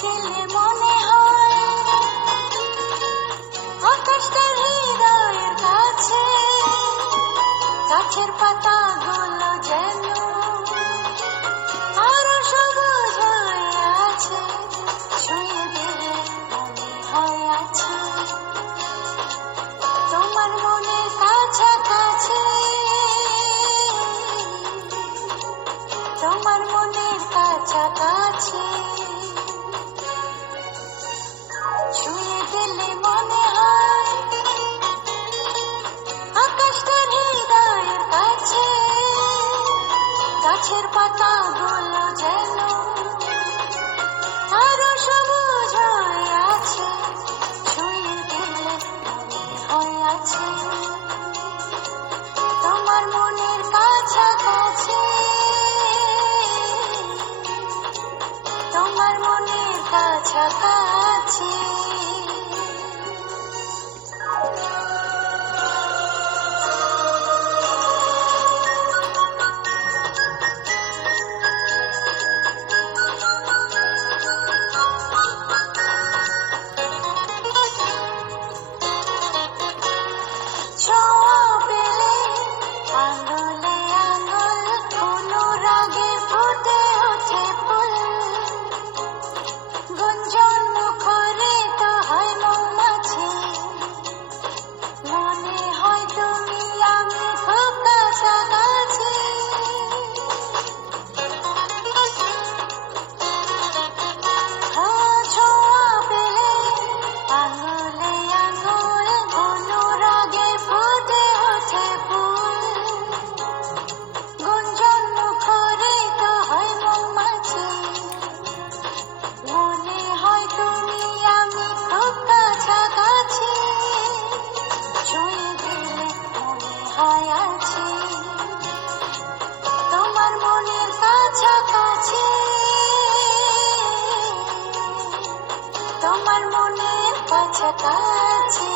দিলে মনে হয় আকাশটার হৃদয়ের কাছে, গাছের পাতাগুলো যেন আরো সবুজ হয়ে আছে, ছুঁয়ে দিলে মনে হয় আছে তোমার মনের কাছাকাছি, তোমার মনের কাছাকাছি। ছুঁয়ে দিলে মনে হয় আকাশটার হৃদয়ের কাছে, গাছের পাতাগুলো যেন আরো সবুজ হয়ে আছে, ছুঁয়ে দিলে মনে হয় আছে তোমার মনের কাছাকাছি, তোমার মনের কাছাকাছি। ছোঁয়া পেলে আঙুলে আঙুল, অনুরাগে ফুটে ওঠে ফুল, গুঞ্জন মুখরিত হয় মৌমাছি, মনে হয় তুমি আমি খুব কাছাকাছি। ছোঁয়া পেলে আঙুলে আঙুল, অনুরাগে ফুটে ওঠে ফুল, গুঞ্জন মুখরিত হয় মৌমাছি, মনে হয় তুমি আমি খুব কাছাকাছি, ছুঁয়ে দিলে মনে হয় আছি তোমার মনের কাছাকাছি, তোমার মনের কাছাকাছি।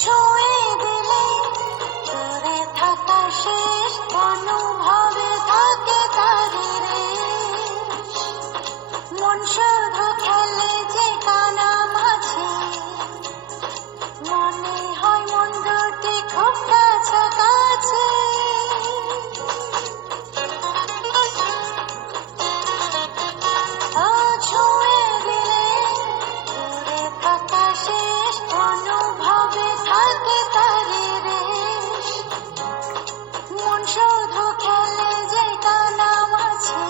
ছুঁয়ে দিলে দূরে থাকা শেষ, অনুভবে থাকে তারি রেশ, মন শুধু খেলে যে কানামাছি, মনে হয় মন দুটি খুব কাছাকাছি। ছুঁয়ে দিলে দূরে থাকা শেষ, অনুভবে থাকে তারি রেশ, মন শুধু খেলে যে কানামাছি,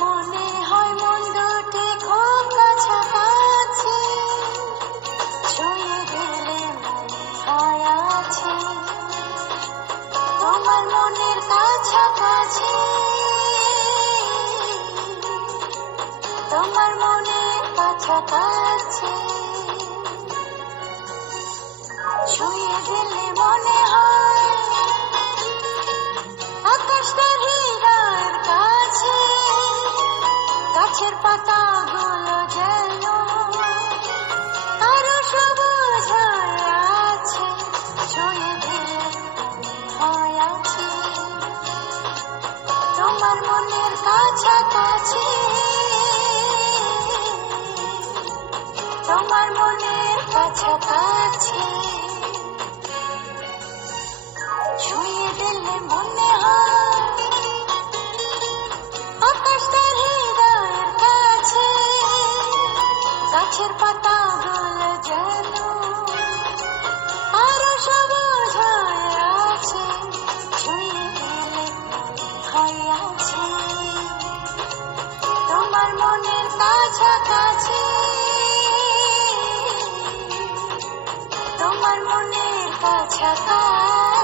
মনে হয় মন দুটি খুব কাছাকাছি, ছুঁয়ে দিলে মনে হয় আছে তোমার মনের কাছাকাছি, তোমার মনের কাছাকাছি। ছুঁয়ে দিলে মনে হয় আকাশটার হৃদয়ের কাছে, গাছের পাতাগুলো যেন আরো সবুজ হয়ে আছে, ছুঁয়ে দিলে মনে হয় আছে তোমার মনের কাছাকাছি, তোমার মনের কাছাকাছি। ছুঁয়ে দিলে মনে হয় আকাশটার হৃদয়ের কাছে, গাছের পাতাগুলো যেন আরো সবুজ হয়ে আছে, ছুঁয়ে দিলে মনে হয় আছে তোমার মনের কাছাকাছি, তোমার মনের কাছাকাছি।